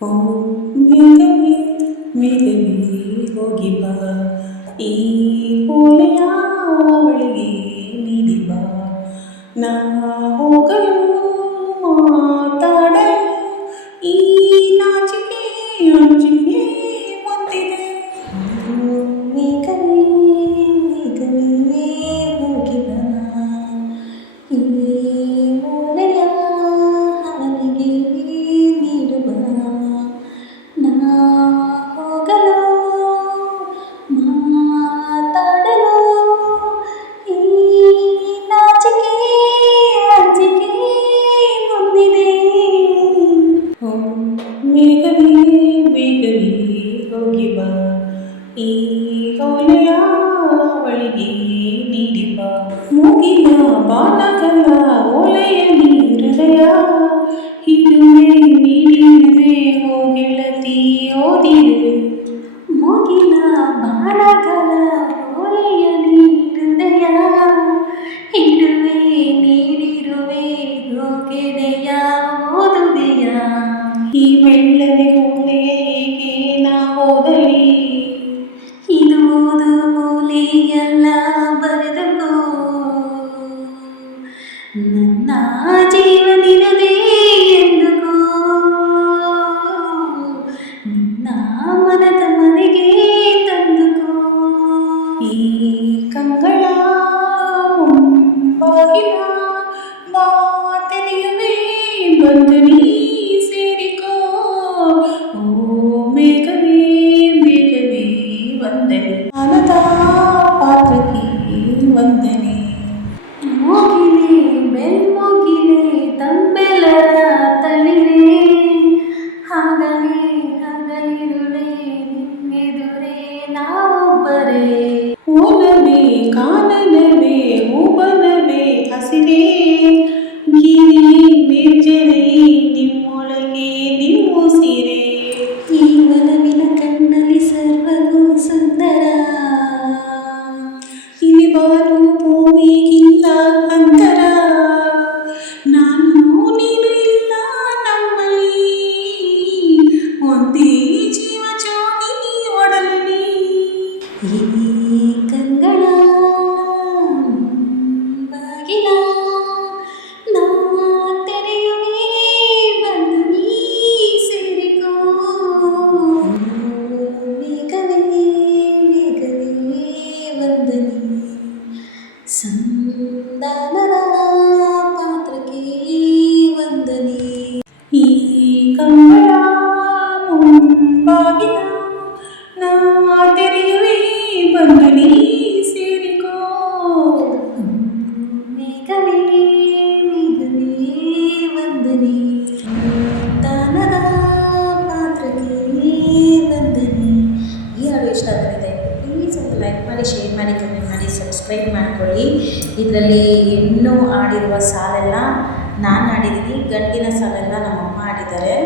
ಓ ಮೇಘವೇ ಮೇಘವೇ ಹೋಗಿ ಬಾ, ಈ ಓಲೆಯ ಅವಳಿಗೆ ನೀಡಿ ಬಾ. ನಾ ಹೋಗಲು ಮಾತಾಡಲು ಈ ನಾಚಿಕೆ ಅಂಜಿಕೆ ಹೊತ್ತಿದೆ. ಓ ಮೇಘವೇ ಮೇಘವೇ ಹೋಗಿ ಬಾ, ಈ ಮೂಲೆಯ ಅವನಿಗೆ ನೀಡು ಬಾ. ನಾ ಹೋಗಲು ಮಾತಾಡಲು ಈ ನಾಚಿಕೆ ಅಂಜಿಕೆ ಮುಂದಿದೆ. ಓ ಮೇಘವೇ ಮೇಘವೇ ಹೋಗಿ ಬಾ, ಈ ಓಲೆಯ ಅವಳಿಗೆ ನೀಡಿ ಬಾ. ಮುಗಿಲ ಬಾಲಕಲ ಓಲೆಯಲ್ಲಿ ಹೃದಯ ಹಿಡುವೆ ನೀಡಿರುವೆ, ಓ ಗೆಳತಿ ಓದಿರುವೆ. ಮುಗಿಲ ಬಾಣಗಳ ಓಲೆಯಲ್ಲಿ ಹೃದಯ ಹಿಡುವೆ ನೀಡಿರುವೆ, ಗೆಳೆಯ ಓದುವೆಯ. ಈ ಮೆಲ್ಲನೆ ಓಲೆ ಹೇಗೆ ನಾ ಓದಲಿ, ಇದು ಓದು ಮೂಲೆಯಲ್ಲ ಬರೆದುಕೋ. ನನ್ನ ಜೀವನಿನದೇ ಎಂದುಕೋ, ನಿನ್ನ ಮನದ ಮನೆಗೆ ತಂದುಕೋ. ಈ ಕಂಗಳ ಮುಂಬಾಗಿಲ ಬಾ ತೆರೆಯುವೆ, ಬಂದು ನೀ ಸೇರಿಕೋ. ಓ ಮೇಘವೇ ಮೇಘವೇ ವಂದನೆ, ಜ್ಞಾನದ ಪಾತ್ರಕ್ಕೆ ವಂದನೆ. ಮುಗಿಲೆ ಬೆಲ್ಮುಗಿಲೆ ತಂಬೆಲರ ತಳಿರೆ, ಹಗಲೇ ಹಗಲಿರುಳೆ ನಿನ್ನೆದುರೇ ನಾವೊಬ್ಬರೇ. ಓಲವೇ ಕಾನನವೇ ಹೂಬನವೇ ಹಸಿರೇ, ಗಿರಿ ನಿರ್ಜನೆ ನಿಮ್ಮೊಳಗೆ ನಿಮ್ಮುಸಿರೇ. ಈ ಒಲವಿನ ಕಣ್ಣಲ್ಲಿ ಸರ್ವವೂ ಸುಂದರ, ಇಲ್ಲಿ ಬಾರು ಭೂಮಿಗಿಲ್ಲ ಅಂತರ. ನಾನು ನೀನು ಇಲ್ಲ ನಮ್ಮಲ್ಲಿ, ಒಂದೇ ಜೀವ ಜೋಡಿ ಒಡಲಲ್ಲಿ. ಈ ಕಂಗಳ ಬಾಗಿಲ ನಾ ತೆರೆಯುವೆ, ಬಂದು ನೀ ಸೇರಿಕೋ. ಮೇಘವೇ ಮೇಘವೇ ವಂದನೆ, ಸಂಧಾನದ ಪಾತ್ರಕ್ಕೆ ವಂದನೆ. ಈ ಕಂಗಳ ಮುಂಬಾಗಿಲ ನಾ ತೆರೆಯುವೆ, ಬಂದು ನೀ ಸೇರಿಕೋ. ಮೇಘವೇ ಮೇಘವೇ ವಂದನೆ, ಸಂಧಾನದ ಪಾತ್ರಕ್ಕೆ ವಂದನೆ. ಈ ಹಾಡು ಇಷ್ಟ ಆದರೆ ಪ್ಲೀಸ್ ಒಂದು ಲೈಕ್ ಮಾಡಿ, ಶೇರ್ ಮಾಡಿ, ಕಮೆಂಟ್ ಮಾಡಿ, ಸಬ್ಸ್ಕ್ರೈಬ್ ಮಾಡ್ಕೊಳ್ಳಿ. ಇದರಲ್ಲಿ ಹೆಣ್ಣು ಆಡಿರುವ ಸಾಲೆಲ್ಲ ನಾನು ಆಡಿದ್ದೀನಿ, ಗಂಡಿನ ಸಾಲೆಲ್ಲ ನಮ್ಮಮ್ಮ ಆಡಿದ್ದಾರೆ.